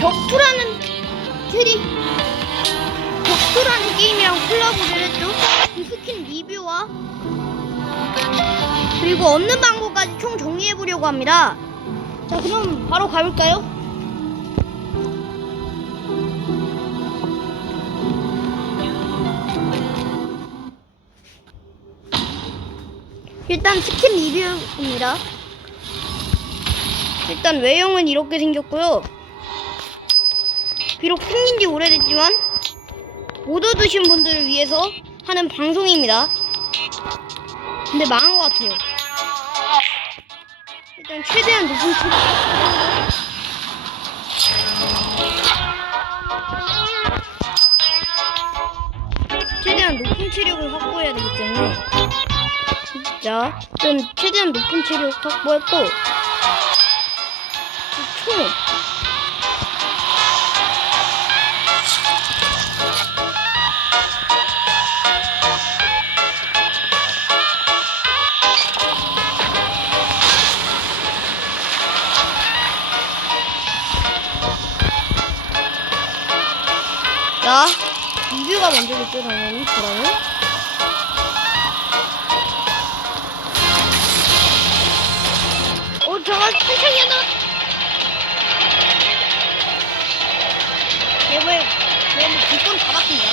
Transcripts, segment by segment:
격투라는 게임이랑 콜라보를 했죠. 이 스킨 리뷰와 그리고 얻는 방법까지 총 정리해보려고 합니다. 자, 그럼 바로 가볼까요? 일단 스킨 리뷰입니다. 일단 외형은 이렇게 생겼고요. 비록 생긴지 오래됐지만 못 얻으신 분들을 위해서 하는 방송입니다. 근데 망한 것 같아요. 일단 최대한 높은 체력을 확보해야 되기 때문에 자, 일단 최대한 높은 체력 확보했고 총 자, 리뷰가 먼저겠죠, 당연히. 그러면 저거 천천히 하나. 불꽃 다 봤습니다.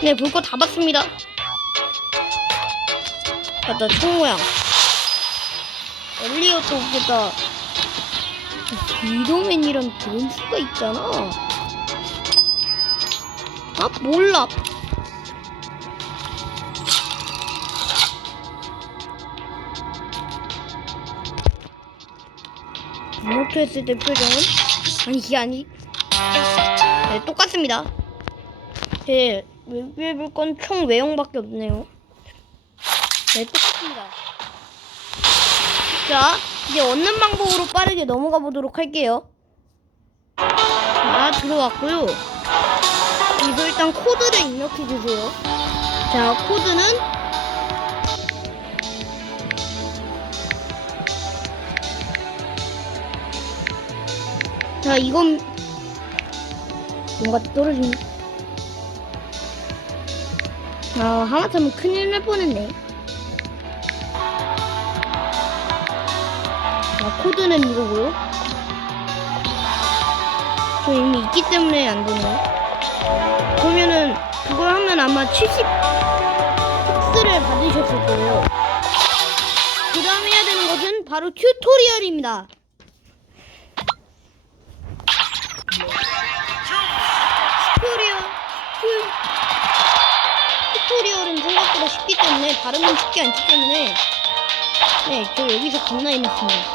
네, 불꽃 다 봤습니다. 맞다, 총 모양. 엘리어트보다 위도맨이란 변수가 있잖아. 아, 몰라. 이렇게 했을 때 표정은? 아니, 이게 아니. 네, 똑같습니다. 제 리뷰해볼 건 총 외형밖에 없네요. 네, 똑같습니다. 자, 이제 얻는 방법으로 빠르게 넘어가 보도록 할게요. 자, 들어왔고요. 여기서 일단 코드를 입력해 주세요. 자, 코드는 자, 이건 뭔가 떨어지네. 아, 하마터면 큰일 날 뻔했네. 자, 코드는 이거고요. 저 이미 있기 때문에 안 되네요. 그러면은 그걸 하면 아마 70 픽스를 받으셨을 거예요. 그 다음 해야 되는 것은 바로 튜토리얼입니다. 튜토리얼은 생각보다 쉽기 때문에 발음은 쉽지 않기 때문에 네, 저 여기서 겁나 해놨습니다.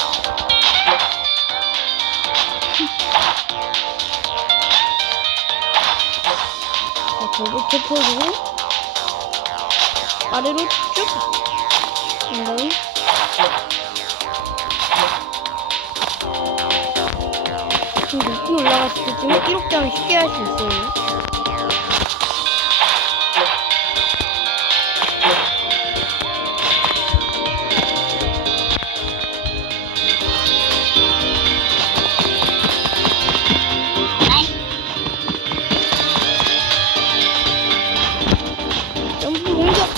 자, 저렇게 펴주고 아래로 쭉 다음 좀 높이 올라갔을 때쯤에 이렇게 하면 쉽게 할 수 있어요. 점프 공격!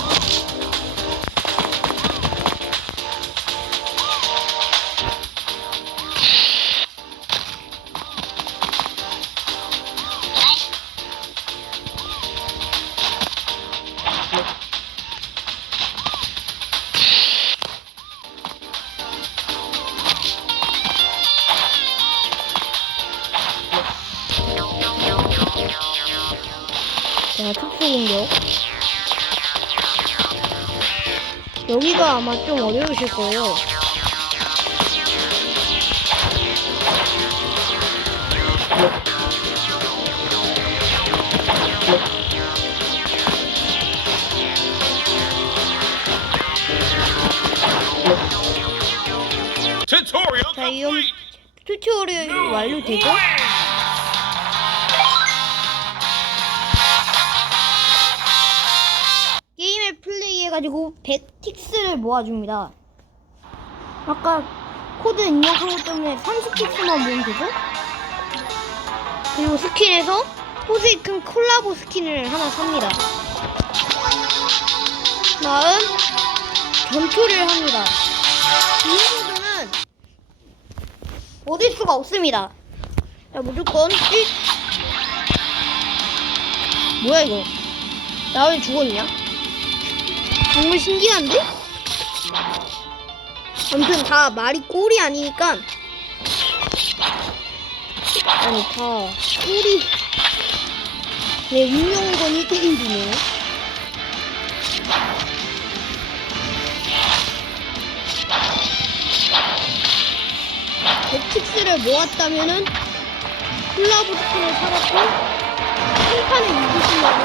자, 특수 공격. 여기가 아마 좀 어려우실 거예요. 자, 이 튜토리얼 완료되고 게임을 플레이해가지고 100틱스를 모아줍니다. 아까 코드 입력한 것 때문에 30픽스만 모으면 되죠? 그리고 스킨에서 포세이큰 콜라보 스킨을 하나 삽니다. 다음 전투를 합니다. 이 모드는 얻을 수가 없습니다. 자, 무조건 뭐야 이거? 나 왜 죽었냐? 정말 신기한데? 아무튼 다 말이 꼴이 아니니까, 아니 다 꼴이 내 운명건 1등이네요. 백칙스를 모았다면은 콜라보 스킨을 사갖고 한 판을 이기시면은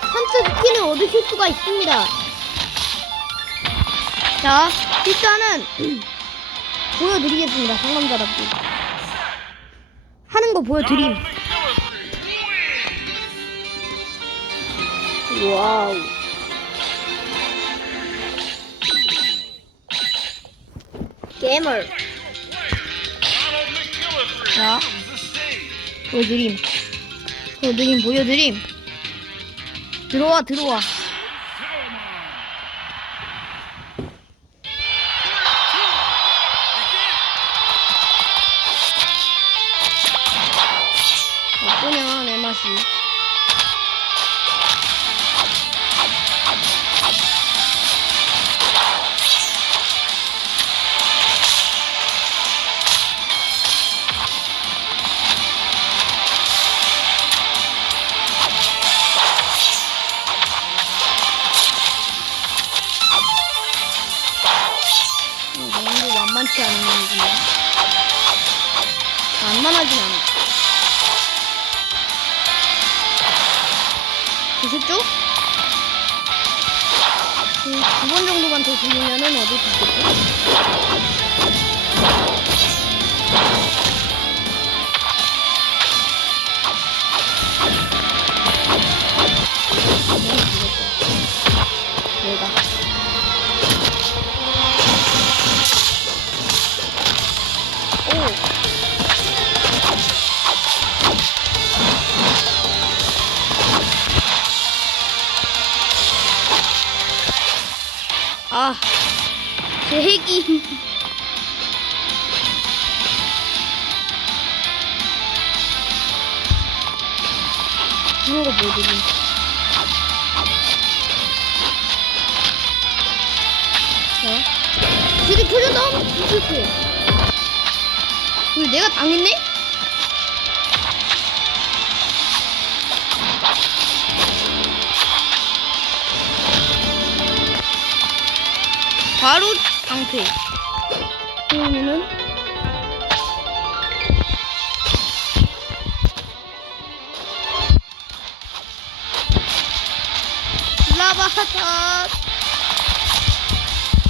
3차 스킨을 얻으실 수가 있습니다. 자, 일단은 보여드리겠습니다. 상남자답게 하는 거 보여드림. 와우. 게이머. 자, 보여드림. 보여드림. 들어와. 어떠냐, 내 맛이. 너무 만만치 않은 놈이구나. 만만하진 않아. 보셨죠? 2번 정도만 더 돌리면은 얻을 수 있겠죠? 내가. 아, 제 핵이. 이런 거 뭐지? 자, 드디 켜졌다. 실패. 왜 내가 당했네? 바로 방패. 그러면은 라바하타.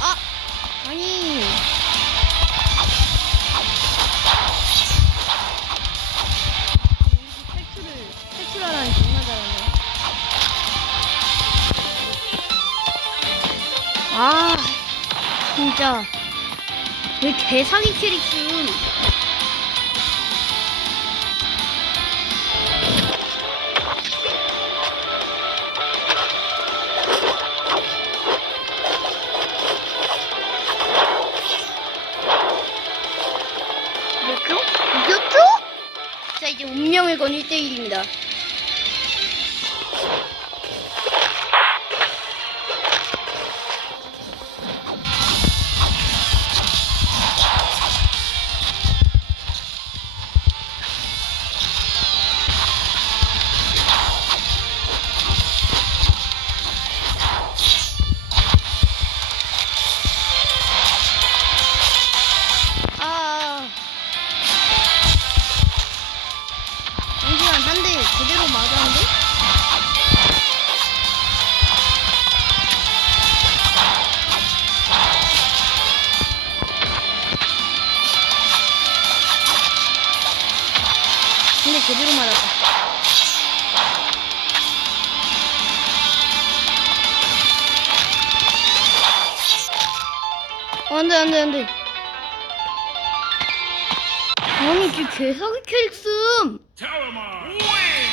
아, 아니. 탈출하라니 정말 잘하네. 아, 진짜 왜 개사기 캐릭터. 이겼죠? 자, 이제 운명을 건 1대1입니다. 한대 제대로 맞았는데? 근데 제대로 맞았다. 안 돼. 아니 쟤 개사기 캘슨. Talamon win.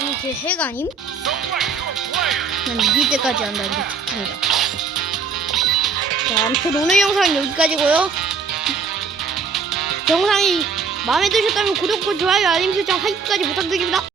아니 쟤 핵 아님? Select your player. 난 이길 때까지 한다 이거 좋습니다. 자 아무튼 오늘 영상은 여기까지고요. 영상이 마음에 드셨다면 구독과 좋아요 알림 설정 하기까지 부탁드립니다.